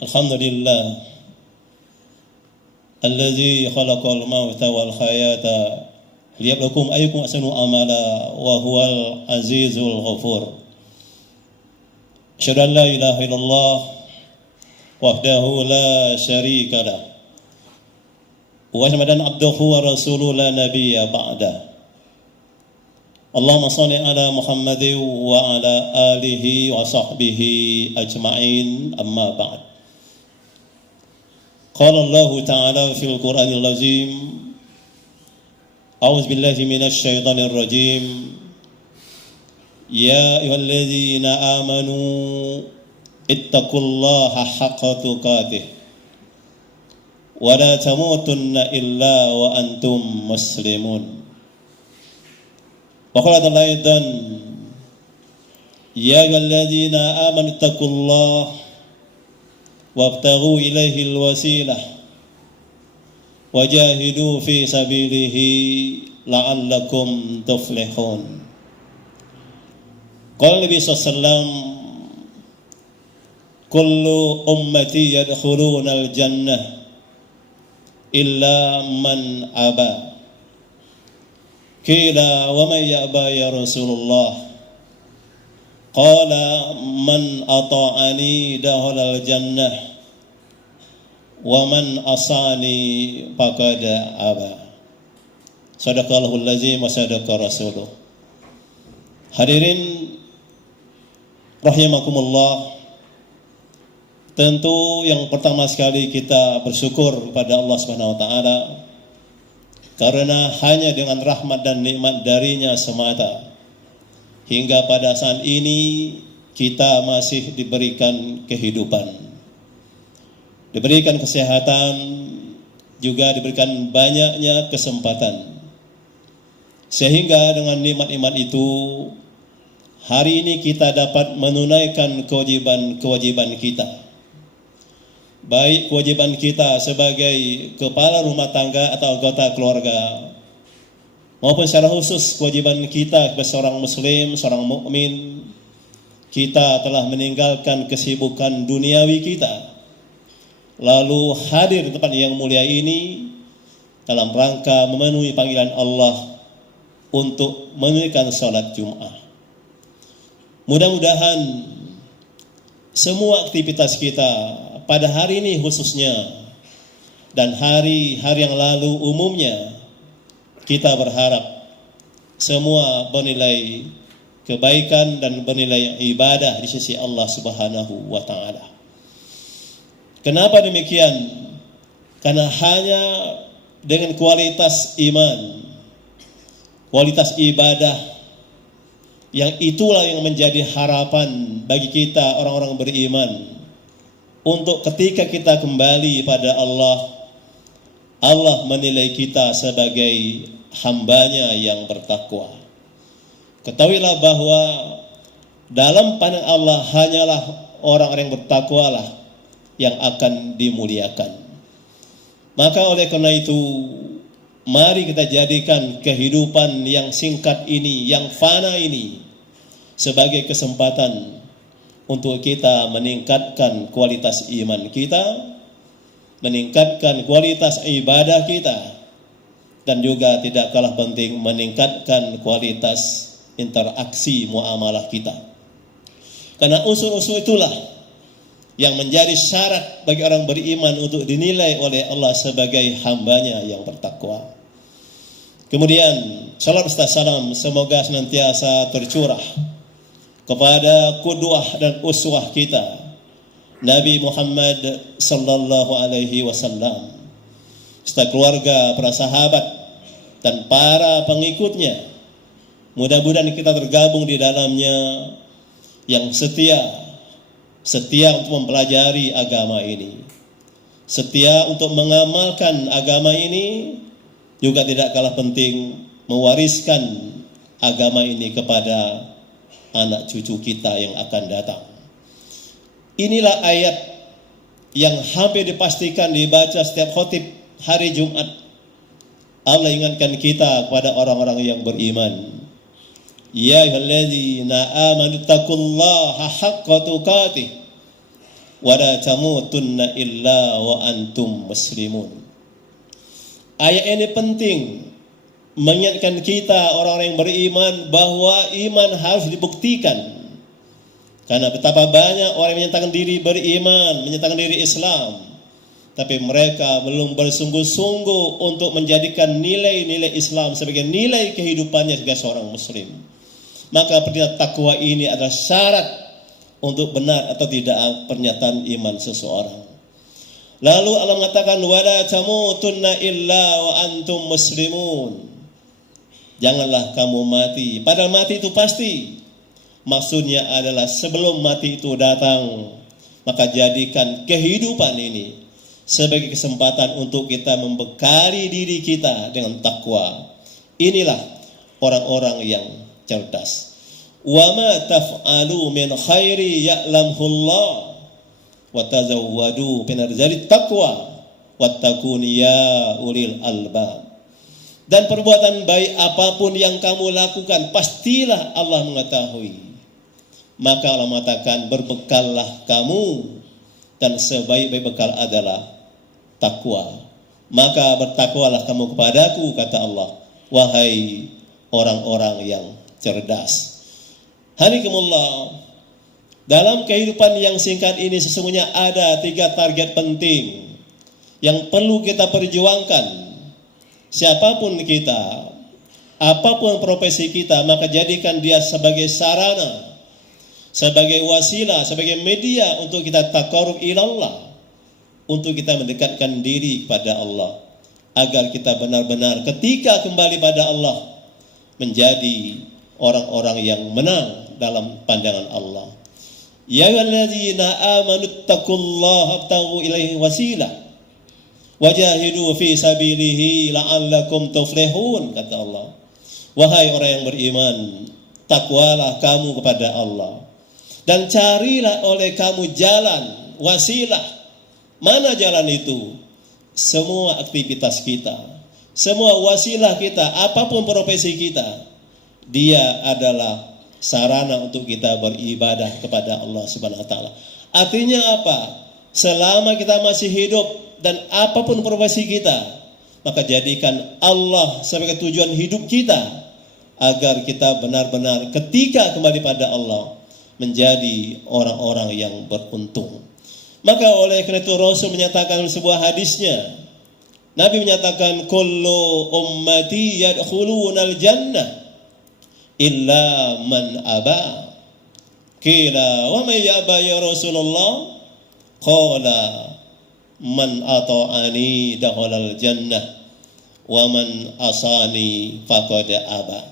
Alhamdulillah alladzi khalaqal mauta wal hayata liyabluwakum ayyukum ahsanu amala wa huwal azizul ghafur. Asyhadu an la ilaha illallah wahdahu la syarika lah wa asyhadu anna abdahu wa rasuluhu la nabiyya ba'da. Allahumma shalli ala Muhammadin wa ala alihi wa sahbihi ajma'in, amma ba'd. Qala Allah ta'ala fil Qur'anil azim, a'udzu billahi minasy syaithanir rajim. Ya ayyuhalladzina amanu ittaqullaha haqqa tuqatih wa la tamutunna illa wa antum muslimun. Wa qala aidan, ya ayyuhalladzina amanu ittaqullaha wabtaghu ilaihil wasilah wajahidu fi sabilihi la'allakum tuflihun. Qala Nabi sallallahu kullu ummati yadkhuluna al-jannah illa man aba. Qila wa man ya'ba ya Rasulullah? Qala man ata'ani dakhala al-jannah wa man asani faqad aba. Sadaqallahul azim wa sadaqa rasuluh. Hadirin rahimakumullah, tentu yang pertama sekali kita bersyukur kepada Allah Subhanahu wa taala karena hanya dengan rahmat dan nikmat darinya semata hingga pada saat ini kita masih diberikan kehidupan, diberikan kesehatan, juga diberikan banyaknya kesempatan. Sehingga dengan nikmat-nikmat itu, hari ini kita dapat menunaikan kewajiban kita. Baik kewajiban kita sebagai kepala rumah tangga atau anggota keluarga, maupun secara khusus kewajiban kita sebagai seorang muslim, seorang mukmin. Kita telah meninggalkan kesibukan duniawi kita, lalu hadir di tempat yang mulia ini dalam rangka memenuhi panggilan Allah untuk menunaikan salat Jumat. Mudah-mudahan semua aktivitas kita pada hari ini khususnya dan hari-hari yang lalu umumnya, kita berharap semua bernilai kebaikan dan bernilai ibadah di sisi Allah Subhanahu wa taala. Kenapa demikian? Karena hanya dengan kualitas iman, kualitas ibadah, yang itulah yang menjadi harapan bagi kita orang-orang beriman untuk ketika kita kembali pada Allah, Allah menilai kita sebagai hambanya yang bertakwa. Ketahuilah bahwa dalam pandang Allah hanyalah orang-orang yang bertakwalah yang akan dimuliakan. Maka oleh karena itu, mari kita jadikan kehidupan yang singkat ini, yang fana ini, sebagai kesempatan untuk kita meningkatkan kualitas iman kita, meningkatkan kualitas ibadah kita, dan juga tidak kalah penting meningkatkan kualitas interaksi muamalah kita. Karena unsur-unsur itulah yang menjadi syarat bagi orang beriman untuk dinilai oleh Allah sebagai hambanya yang bertakwa. Kemudian salam serta salam semoga senantiasa tercurah kepada qudwah dan uswah kita, Nabi Muhammad sallallahu alaihi wasallam, serta keluarga, para sahabat, dan para pengikutnya. Mudah-mudahan kita tergabung di dalamnya yang setia untuk mempelajari agama ini, setia untuk mengamalkan agama ini, juga tidak kalah penting mewariskan agama ini kepada anak cucu kita yang akan datang. Inilah ayat yang hampir dipastikan dibaca setiap khotib hari Jumat. Allah ingatkan kita kepada orang-orang yang beriman. Ya ayyuhalladzina amanu taqullaha haqqa tuqatih wa la tamutunna illa wa antum muslimun. Ayat ini penting mengingatkan kita orang-orang yang beriman bahwa iman harus dibuktikan. Karena betapa banyak orang yang menyatakan diri beriman, menyatakan diri Islam, tapi mereka belum bersungguh-sungguh untuk menjadikan nilai-nilai Islam sebagai nilai kehidupannya sebagai seorang muslim. Maka pernyataan takwa ini adalah syarat untuk benar atau tidak pernyataan iman seseorang. Lalu Allah mengatakan wala tamutunna illa wa antum muslimun. Janganlah kamu mati. Padahal mati itu pasti. Maksudnya adalah sebelum mati itu datang, maka jadikan kehidupan ini sebagai kesempatan untuk kita membekali diri kita dengan takwa. Inilah orang-orang yang cerdas. Wa ma taf'alu min khairi ya'lamhullah wa tazawwadu benar dari takwa wattaqun ya ulil albab. Dan perbuatan baik apapun yang kamu lakukan pastilah Allah mengetahui. Maka Allah mengatakan berbekallah kamu dan sebaik-baik bekal adalah takwa. Maka bertakwalah kamu kepadaku kata Allah, wahai orang-orang yang cerdas. Hadikumullah. Dalam kehidupan yang singkat ini sesungguhnya ada 3 target penting yang perlu kita perjuangkan. Siapapun kita, apapun profesi kita, maka jadikan dia sebagai sarana, sebagai wasilah, sebagai media untuk kita taqarrub ilallah, untuk kita mendekatkan diri kepada Allah, agar kita benar-benar ketika kembali pada Allah menjadi orang-orang yang menang dalam pandangan Allah. Ya ayyuhalladzina amanu taqullaha wabtaghu ilaihi wasilah wajahidu fi sabilihi la'allakum tuflihun kata Allah. Wahai orang yang beriman, takwalah kamu kepada Allah dan carilah oleh kamu jalan, wasilah. Mana jalan itu? Semua aktivitas kita, semua wasilah kita, apapun profesi kita, dia adalah sarana untuk kita beribadah kepada Allah Subhanahu wa taala. Artinya apa? Selama kita masih hidup dan apapun profesi kita, maka jadikan Allah sebagai tujuan hidup kita, agar kita benar-benar ketika kembali pada Allah menjadi orang-orang yang beruntung. Maka oleh karena itu Rasul menyatakan sebuah hadisnya, Nabi menyatakan kullu ummati yadkhulunal jannah illa man aba. Qila wa may yaba ya Rasulullah? Qala man ata'ani dakhalal jannah wa man asani faqad aba.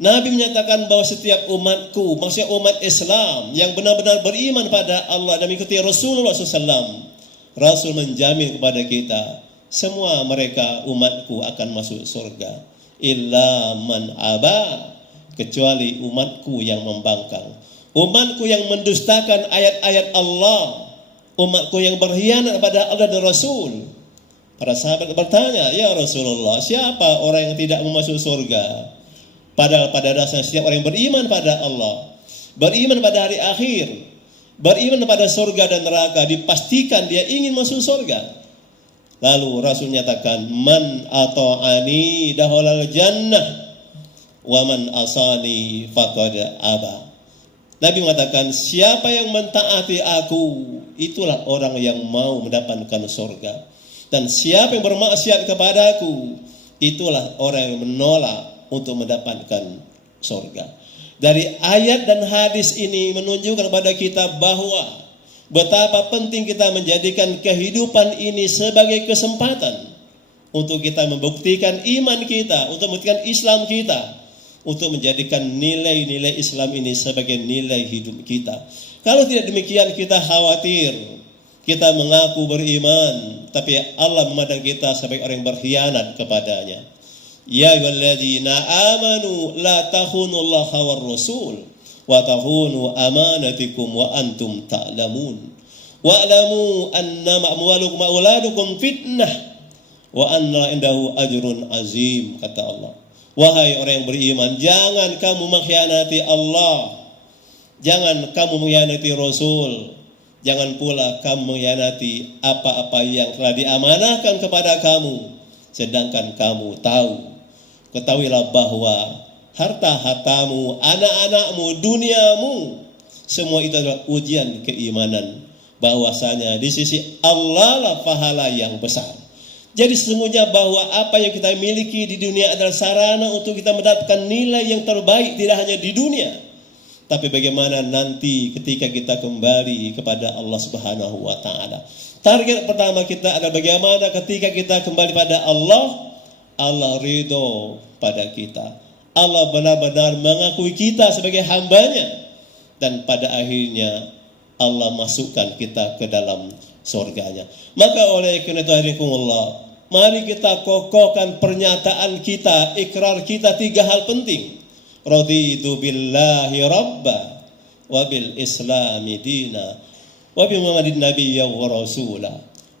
Nabi menyatakan bahwa setiap umatku, maksudnya umat Islam yang benar-benar beriman pada Allah dan mengikuti Rasulullah SAW, Rasul menjamin kepada kita, semua mereka umatku akan masuk surga. Illa man aba, kecuali umatku yang membangkang, umatku yang mendustakan ayat-ayat Allah, umatku yang berkhianat pada Allah dan Rasul. Para sahabat bertanya, ya Rasulullah, siapa orang yang tidak mau masuk surga? Padahal pada dasarnya setiap orang yang beriman pada Allah, beriman pada hari akhir, beriman pada surga dan neraka, dipastikan dia ingin masuk surga. Lalu Rasul nyatakan, man ata'ani dakhalal jannah wa man asani faqad aba. Nabi mengatakan, siapa yang mentaati aku, itulah orang yang mau mendapatkan surga. Dan siapa yang bermaksiat kepadaku, itulah orang yang menolak untuk mendapatkan surga. Dari ayat dan hadis ini menunjukkan kepada kita bahwa betapa penting kita menjadikan kehidupan ini sebagai kesempatan untuk kita membuktikan iman kita, untuk membuktikan Islam kita, untuk menjadikan nilai-nilai Islam ini sebagai nilai hidup kita. Kalau tidak demikian kita khawatir, kita mengaku beriman, tapi Allah memandang kita sebagai orang yang berkhianat kepadanya. Ya ayyuhalladzina amanu la takhunullaha war rasul wa takhunu amanatikum wa antum ta'lamun. Wa'lamu annama amwalukum wa auladukum fitnah wa anna indahu ajrun azim kata Allah. Wahai orang yang beriman, jangan kamu mengkhianati Allah, jangan kamu mengkhianati Rasul, jangan pula kamu mengkhianati apa-apa yang telah diamanahkan kepada kamu, sedangkan kamu tahu. Ketahuilah bahwa harta-hartamu, anak-anakmu, duniamu, semua itu adalah ujian keimanan, bahwasanya di sisi Allah lah pahala yang besar. Jadi sesungguhnya bahwa apa yang kita miliki di dunia adalah sarana untuk kita mendapatkan nilai yang terbaik, tidak hanya di dunia, tapi bagaimana nanti ketika kita kembali kepada Allah Subhanahu wa taala. Target pertama kita adalah bagaimana ketika kita kembali pada Allah, Allah ridho pada kita. Allah benar-benar mengakui kita sebagai hambanya, dan pada akhirnya Allah masukkan kita ke dalam surganya. Maka oleh karena itu hadirinkumullah, mari kita kokohkan pernyataan kita, ikrar kita 3 hal penting. Raditu billahi rabba wa bil islami dina wa bi Muhammadin nabiyya wa rasula.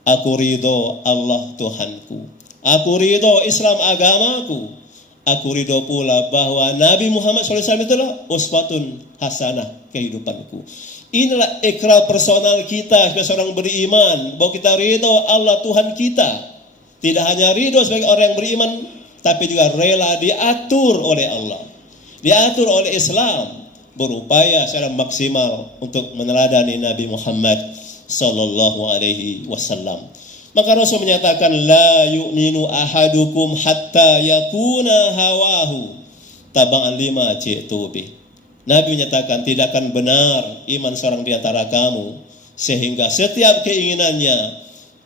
Aku ridho Allah Tuhanku, aku ridho Islam agamaku, aku ridho pula bahwa Nabi Muhammad SAW itulah uswatun hasanah kehidupanku. Inilah ikrar personal kita sebagai seorang beriman, bahwa kita ridho Allah Tuhan kita. Tidak hanya ridho sebagai orang yang beriman, tapi juga rela diatur oleh Allah, diatur oleh Islam, berupaya secara maksimal untuk meneladani Nabi Muhammad sallallahu alaihi wasallam. Maka Rasul menyatakan, la yu'minu ahadukum hatta yakuna hawahu taba'an lima ji'tu bih. Nabi menyatakan tidak akan benar iman seorang di antara kamu sehingga setiap keinginannya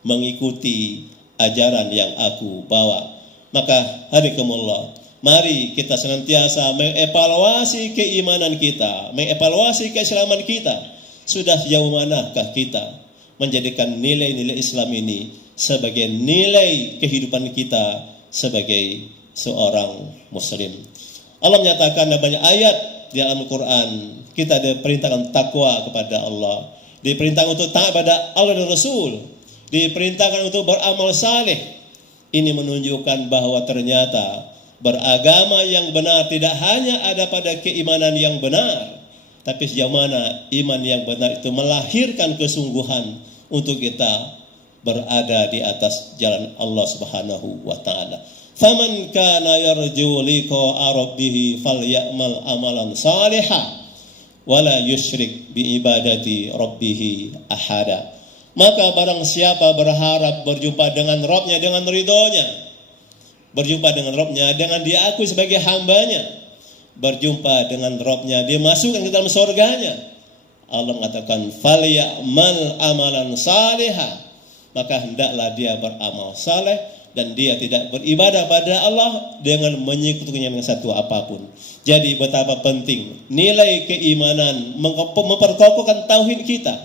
mengikuti ajaran yang aku bawa. Maka hadikumullah, mari kita senantiasa mengevaluasi keimanan kita, mengevaluasi keislaman kita. Sudah sejauh manakah kita menjadikan nilai-nilai Islam ini sebagai nilai kehidupan kita sebagai seorang muslim. Allah menyatakan dalam banyak ayat di dalam Al-Quran, kita diperintahkan takwa kepada Allah, diperintahkan untuk taat pada Allah dan Rasul, diperintahkan untuk beramal saleh. Ini menunjukkan bahwa ternyata beragama yang benar tidak hanya ada pada keimanan yang benar, tapi sejauh mana iman yang benar itu melahirkan kesungguhan untuk kita berada di atas jalan Allah Subhanahu wa taala. Faman kana yarju liqa'a rabbih falyamal amalan salihah wala yusyrik bi ibadati rabbih ahada. Maka barang siapa berharap berjumpa dengan Rabbnya dengan ridhonya, berjumpa dengan Rabbnya dengan diakui sebagai hambanya, berjumpa dengan Rabbnya dimasukkan ke dalam surganya, Allah mengatakan falyamal amalan salihah, maka hendaklah dia beramal saleh dan dia tidak beribadah pada Allah dengan menyekutukannya dengan satu apapun. Jadi betapa penting nilai keimanan, memperkokohkan tauhid kita,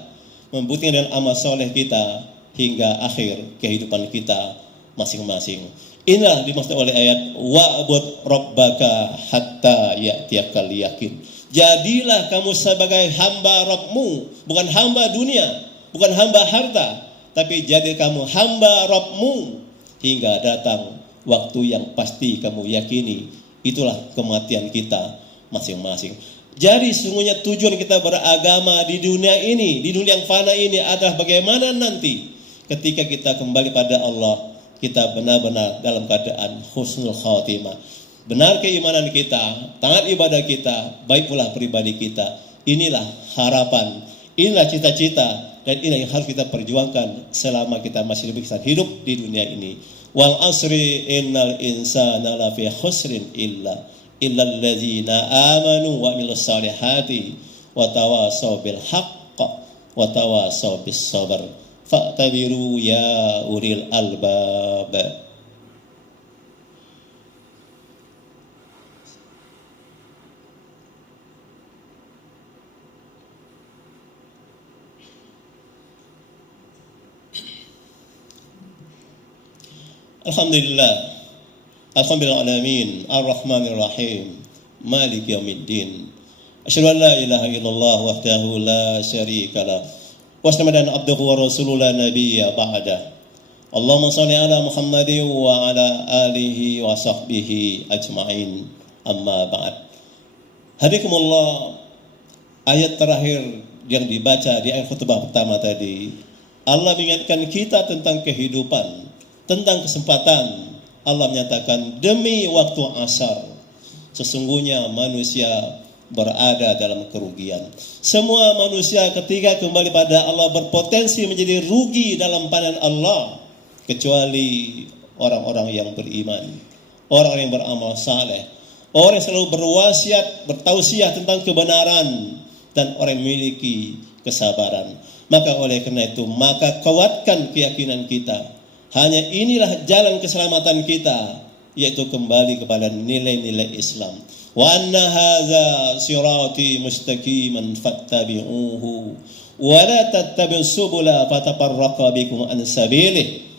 membuktikan dengan amal soleh kita hingga akhir kehidupan kita masing-masing. Inilah dimaksud oleh ayat wa'bud rabbaka hatta ya'tiyakal yakin. Jadilah kamu sebagai hamba Rabbmu, bukan hamba dunia, bukan hamba harta, tapi jadi kamu hamba Rabbmu hingga datang waktu yang pasti kamu yakini itulah kematian kita masing-masing. Jadi sesungguhnya tujuan kita beragama di dunia ini, di dunia yang fana ini adalah bagaimana nanti ketika kita kembali pada Allah, kita benar-benar dalam keadaan husnul khatimah. Benar keimanan kita, taat ibadah kita, baik pula pribadi kita. Inilah harapan, inilah cita-cita, dan ini yang harus kita perjuangkan selama kita masih bisa hidup di dunia ini. Wal asri innal insana lafi khusrin illa alladzina amanu wa amilus salihati wa tawasaw bil haqq wa tawasaw bis sabr. Fa'tabiru ya ulil albab. Alhamdulillah, alhamdulillah alamin, ar-rahmanir rahim, malik yaumiddin. Asyhadu an la ilaha illallah wahdahu la syarika lah, wa asyhadu anna abduhu wa rasuluhu la nabiyya ba'da. Allahumma salli ala Muhammadin wa ala alihi wa sahbihi ajma'in. Amma ba'd. Hadikumullah, ayat terakhir yang dibaca di ayat khutbah pertama tadi, Allah mengingatkan kita tentang kehidupan, tentang kesempatan. Allah menyatakan, demi waktu asar, sesungguhnya manusia berada dalam kerugian. Semua manusia ketika kembali pada Allah berpotensi menjadi rugi dalam pandangan Allah, kecuali orang-orang yang beriman, orang yang beramal saleh, orang yang selalu berwasiat, bertausiah tentang kebenaran, dan orang yang memiliki kesabaran. Maka oleh karena itu, maka kuatkan keyakinan kita. Hanya inilah jalan keselamatan kita, yaitu kembali kepada nilai-nilai Islam. Wa anna hadza sirati mustaqiman fattabi'uhu wa la tattabi'us subula fatafarraqa bikum an sabilihi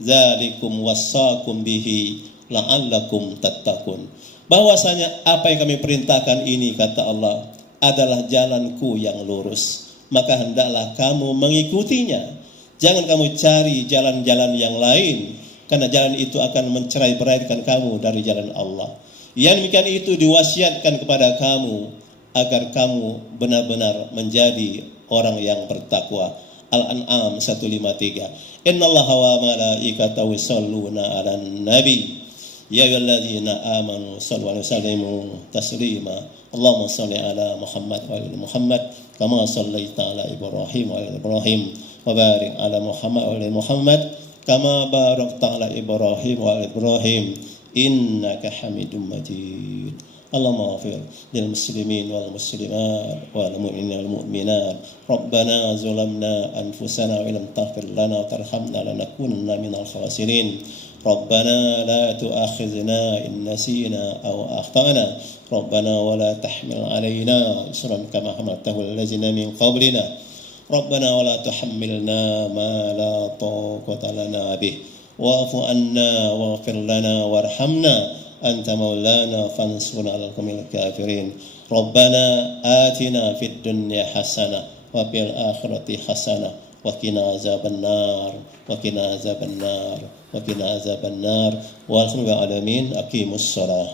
dzalikum wassakum bihi la'allakum tattaqun. Bahwasanya apa yang kami perintahkan ini, kata Allah, adalah jalanku yang lurus, maka hendaklah kamu mengikutinya. Jangan kamu cari jalan-jalan yang lain, karena jalan itu akan mencerai-beraikan kamu dari jalan Allah. Yang demikian itu diwasiatkan kepada kamu agar kamu benar-benar menjadi orang yang bertakwa. Al-An'am 153. Innallaha wa malaikatahu yusholluna 'alan nabi ya ayyuhalladzina amanu shallu 'alaihi wa sallimu taslima. Allahumma shalli 'ala Muhammad wa ali Muhammad kama shallaita 'ala Ibrahim wa ali Ibrahim wa barik 'ala Muhammad wa ali Muhammad kama barakta 'ala Ibrahim wa ali Ibrahim innaka Hamidum Majid. Allahumma ghafir lil muslimin wal muslimat wal mu'minin wal mu'minat. Rabbana zalamna anfusana wa lam taghfir lana wa tarhamna lanakunanna minal khasirin. Rabbana la tu'akhidhna in nasina aw akhtana. Rabbana wa la tahmil 'alaina isran kama hamaltahu allazina min qablina. Rabbana wa la tuhammilna ma la taqata lana bih. Wa'fu anna waghfir lana warhamna Anta maulana fansurna 'alal qawmil kafirin. Rabbana atina fid dunya hasanah wa fil akhirati hasanah wa qina azabannar wa qina azabannar wa qina azabannar. Wa alamin aqimus shalah.